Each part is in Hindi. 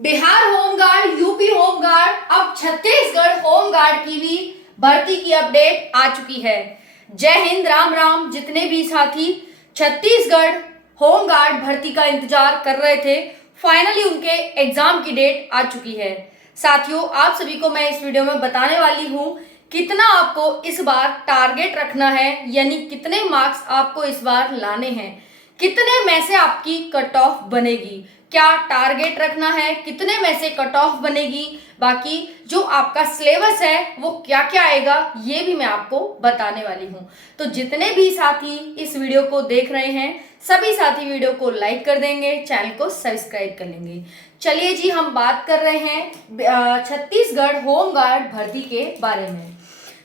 बिहार होमगार्ड, यूपी होमगार्ड, अब छत्तीसगढ़ होमगार्ड की भी भर्ती की अपडेट आ चुकी है। जय हिंद, राम राम। जितने भी साथी छत्तीसगढ़ होमगार्ड भर्ती का इंतजार कर रहे थे, फाइनली उनके एग्जाम की डेट आ चुकी है। साथियों, आप सभी को मैं इस वीडियो में बताने वाली हूं कितना आपको इस बार टारगेट रखना है, यानी कितने मार्क्स आपको इस बार लाने हैं, कितने में से आपकी कट ऑफ बनेगी, क्या टारगेट रखना है, कितने में से कट ऑफ बनेगी, बाकी जो आपका सिलेबस है वो क्या क्या आएगा, ये भी मैं आपको बताने वाली हूँ। तो जितने भी साथी इस वीडियो को देख रहे हैं, सभी साथी वीडियो को लाइक कर देंगे, चैनल को सब्सक्राइब कर लेंगे। चलिए जी, हम बात कर रहे हैं छत्तीसगढ़ होमगार्ड भर्ती के बारे में।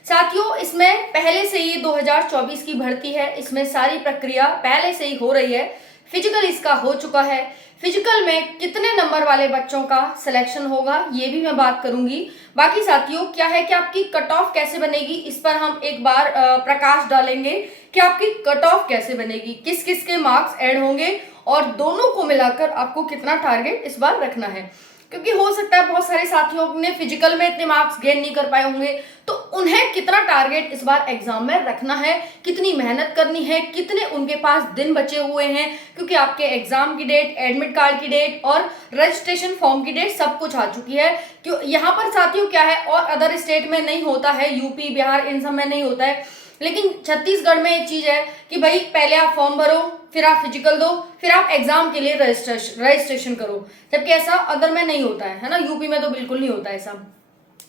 साथियों, इसमें पहले से ही 2024 की भर्ती है, इसमें सारी प्रक्रिया पहले से ही हो रही है। फिजिकल इसका हो चुका है। फिजिकल में कितने नंबर वाले बच्चों का सिलेक्शन होगा, ये भी मैं बात करूंगी। बाकी साथियों, क्या है कि आपकी कट ऑफ कैसे बनेगी, इस पर हम एक बार प्रकाश डालेंगे कि आपकी कट ऑफ कैसे बनेगी, किस किस के मार्क्स ऐड होंगे और दोनों को मिलाकर आपको कितना टारगेट इस बार रखना है। क्योंकि हो सकता है बहुत सारे साथियों ने फिजिकल में इतने मार्क्स गेन नहीं कर पाए होंगे, तो उन्हें कितना टारगेट इस बार एग्जाम में रखना है, कितनी मेहनत करनी है, कितने उनके पास दिन बचे हुए हैं, क्योंकि आपके एग्जाम की डेट, एडमिट कार्ड की डेट और रजिस्ट्रेशन फॉर्म की डेट सब कुछ आ चुकी है। क्यों यहाँ पर साथियों क्या है, और अदर स्टेट में नहीं होता है, यूपी बिहार इन सब में नहीं होता है, लेकिन छत्तीसगढ़ में एक चीज है कि भाई पहले आप फॉर्म भरो, फिर आप फिजिकल दो, फिर आप एग्जाम के लिए रजिस्ट्रेशन करो। जबकि ऐसा अदर में नहीं होता है ना, यूपी में तो बिल्कुल नहीं होता ऐसा।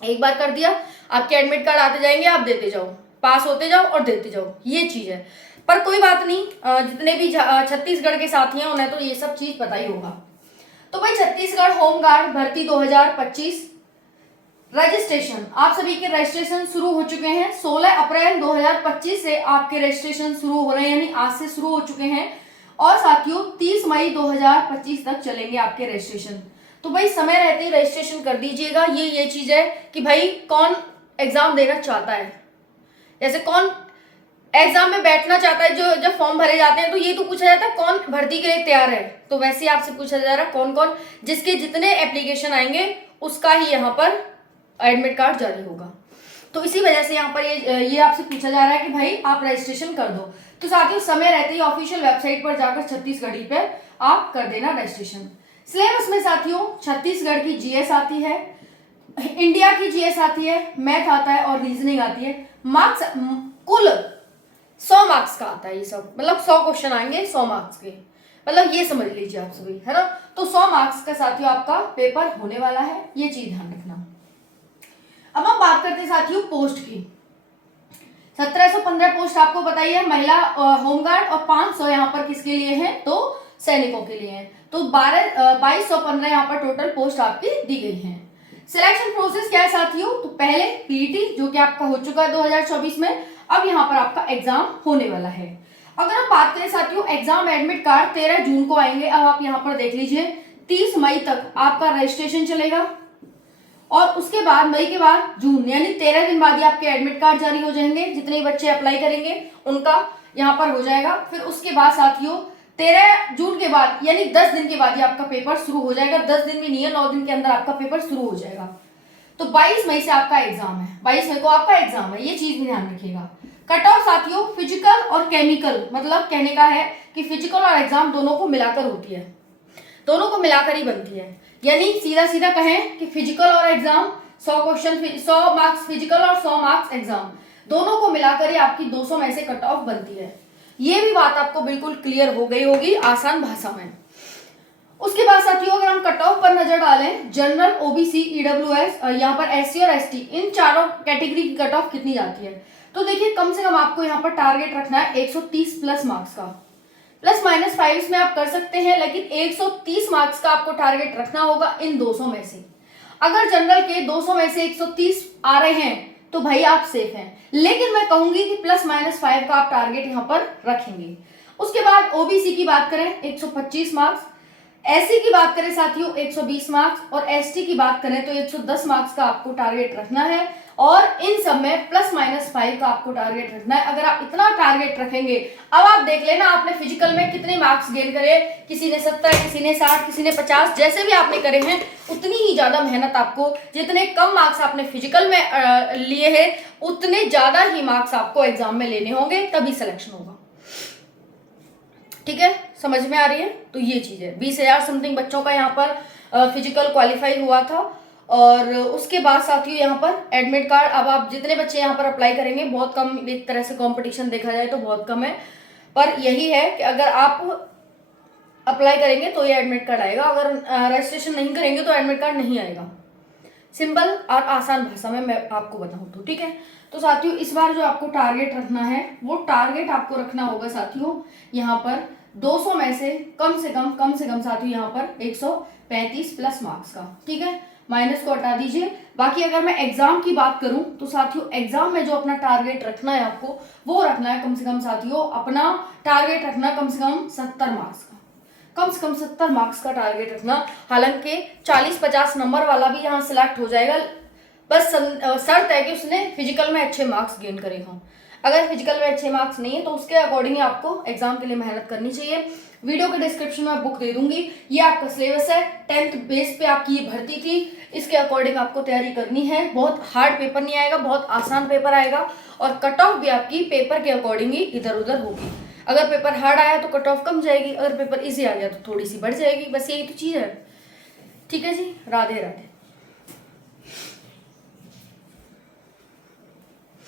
एक बार कर दिया, आपके एडमिट कार्ड आते जाएंगे, आप देते जाओ, पास होते जाओ और देते जाओ, ये चीज है। पर कोई बात नहीं, जितने भी छत्तीसगढ़ के साथी हैं उन्हें तो ये सब चीज पता ही होगा। तो भाई छत्तीसगढ़ होमगार्ड भर्ती 2025 रजिस्ट्रेशन, आप सभी के रजिस्ट्रेशन शुरू हो चुके हैं। 16 अप्रैल 2025 से आपके रजिस्ट्रेशन शुरू हो रहे हैं, यानी आज से शुरू हो चुके हैं। और साथियों 30 मई 2025 तक चलेंगे आपके रजिस्ट्रेशन। तो भाई समय रहते ही रजिस्ट्रेशन कर दीजिएगा। ये चीज है कि भाई कौन एग्जाम देना चाहता है, जैसे कौन एग्जाम में बैठना चाहता है, जो जब फॉर्म भरे जाते हैं तो ये तो पूछा जाता है कौन भर्ती के लिए तैयार है, तो वैसे ही आपसे पूछा जा रहा है कौन कौन, जिसके जितने एप्लीकेशन आएंगे उसका ही यहाँ पर एडमिट कार्ड जारी होगा। तो इसी वजह से यहाँ पर ये आपसे पूछा जा रहा है कि भाई आप रजिस्ट्रेशन कर दो। तो साथियों समय रहते ही ऑफिशियल वेबसाइट पर जाकर छत्तीसगढ़ी पे आप कर देना रजिस्ट्रेशन। सिलेबस में साथियों छत्तीसगढ़ की जीएस आती है, इंडिया की जीएस आती है, मैथ आता है और रीजनिंग आती है। मार्क्स कुल 100 मार्क्स का आता है ये सब, मतलब 100 क्वेश्चन आएंगे 100 मार्क्स के, मतलब ये समझ लीजिए आप सभी, है ना। तो 100 मार्क्स का साथियों आपका पेपर होने वाला है, ये चीज ध्यान रखना। अब हम बात करते हैं साथियों पोस्ट की। 1715 पोस्ट आपको बताइए है महिला होमगार्ड, और 500 यहाँ पर किसके लिए है, तो सैनिकों के लिए है। तो 2215 यहाँ पर टोटल पोस्ट आपकी दी गई है। सिलेक्शन प्रोसेस क्या है साथियों, तो पहले पीईटी जो कि आपका हो चुका है 2024 में, अब यहाँ पर आपका एग्जाम होने वाला है। अगर हम बात करें साथियों एग्जाम एडमिट कार्ड 13 जून को आएंगे। अब आप यहाँ पर देख लीजिए 30 मई तक आपका रजिस्ट्रेशन चलेगा, और उसके बाद मई के बाद जून, यानी 13 दिन बाद ही आपके एडमिट कार्ड जारी हो जाएंगे। जितने बच्चे अप्लाई करेंगे उनका यहाँ पर हो जाएगा। फिर उसके बाद साथियों 13 जून के बाद, यानी 10 दिन के बाद ही आपका पेपर शुरू हो जाएगा। 10 दिन भी नहीं है, 9 दिन के अंदर आपका पेपर शुरू हो जाएगा। तो 22 मई से आपका एग्जाम है, 22 मई को आपका एग्जाम है, ये चीज भी ध्यान रखिएगा। कट ऑफ साथियों फिजिकल और केमिकल, मतलब कहने का है कि फिजिकल और एग्जाम दोनों को मिलाकर होती है, दोनों को मिलाकर ही बनती है। यानी सीधा सीधा कहें कि फिजिकल और एग्जाम 100 क्वेश्चन, 100 मार्क्स फिजिकल और 100 मार्क्स एग्जाम, दोनों को मिलाकर ही आपकी 200 में से कट ऑफ बनती है। ये भी बात आपको बिल्कुल क्लियर हो गई होगी आसान भाषा में। उसके बाद साथियों अगर हम कट ऑफ पर नजर डालें, जनरल, ओबीसी, ईडब्ल्यूएस, यहाँ पर एससी और एसटी, इन चारों कैटेगरी की कट ऑफ कितनी जाती है, तो देखिए कम से कम आपको यहाँ पर टारगेट रखना है 130 प्लस मार्क्स का। प्लस माइनस 5 में आप कर सकते हैं, लेकिन 130 मार्क्स का आपको टारगेट रखना होगा इन 200 में से। अगर जनरल के 200 में से 130 आ रहे हैं तो भाई आप सेफ हैं, लेकिन मैं कहूंगी कि प्लस माइनस 5 का आप टारगेट यहाँ पर रखेंगे। उसके बाद ओबीसी की बात करें 125 मार्क्स, एससी की बात करें साथियों 120 मार्क्स, और एसटी की बात करें तो 110 मार्क्स का आपको टारगेट रखना है। और इन सब में प्लस माइनस 5 का आपको टारगेट रखना है। अगर आप इतना टारगेट रखेंगे, अब आप देख लेना आपने फिजिकल में कितने मार्क्स गेन करे, किसी ने 70, किसी ने 60, किसी ने 50, जैसे भी आपने करे हैं, उतनी ही ज़्यादा मेहनत आपको, जितने कम मार्क्स आपने फिजिकल में लिए हैं उतने ज़्यादा ही मार्क्स आपको एग्जाम में लेने होंगे, तभी सिलेक्शन होगा। ठीक है, समझ में आ रही है? तो ये चीज़ है। 20,000 समथिंग बच्चों का यहाँ पर फिजिकल क्वालिफाई हुआ था, और उसके बाद साथियों यहाँ पर एडमिट कार्ड, अब आप जितने बच्चे यहाँ पर अप्लाई करेंगे, बहुत कम, एक तरह से कंपटीशन देखा जाए तो बहुत कम है, पर यही है कि अगर आप अप्लाई करेंगे तो ये एडमिट कार्ड आएगा, अगर रजिस्ट्रेशन नहीं करेंगे तो एडमिट कार्ड नहीं आएगा। सिंपल और आसान भाषा में मैं आपको बताऊं तो, ठीक है। तो साथियों इस बार जो आपको टारगेट रखना है, वो टारगेट आपको रखना होगा साथियों यहाँ पर 200 में से कम से कम साथियों यहाँ पर 135 प्लस मार्क्स का, ठीक है। माइनस को हटा दीजिए। बाकी अगर मैं एग्जाम की बात करूं तो साथियों एग्जाम में जो अपना टारगेट रखना है आपको, वो रखना है कम से कम साथियों, अपना टारगेट रखना कम से कम 70 मार्क्स का, कम से कम 70 मार्क्स का टारगेट रखना। हालांकि 40-50 नंबर वाला भी यहाँ सिलेक्ट हो जाएगा, बस शर्त है कि उसने फिजिकल में अच्छे मार्क्स गेन करे हों। अगर फिजिकल में अच्छे मार्क्स नहीं है तो उसके अकॉर्डिंग आपको एग्जाम के लिए मेहनत करनी चाहिए। वीडियो के डिस्क्रिप्शन में बुक दे दूंगी, ये आपका सिलेबस है, 10th बेस पे आपकी ये भर्ती थी, इसके अकॉर्डिंग आपको तैयारी करनी है। बहुत हार्ड पेपर नहीं आएगा, बहुत आसान पेपर आएगा, और कट ऑफ भी आपकी पेपर के अकॉर्डिंग ही इधर उधर होगी। अगर पेपर हार्ड आया तो कट ऑफ कम जाएगी, अगर पेपर इजी आ गया तो थोड़ी सी बढ़ जाएगी, बस यही तो चीज़ है। ठीक है जी, राधे राधे।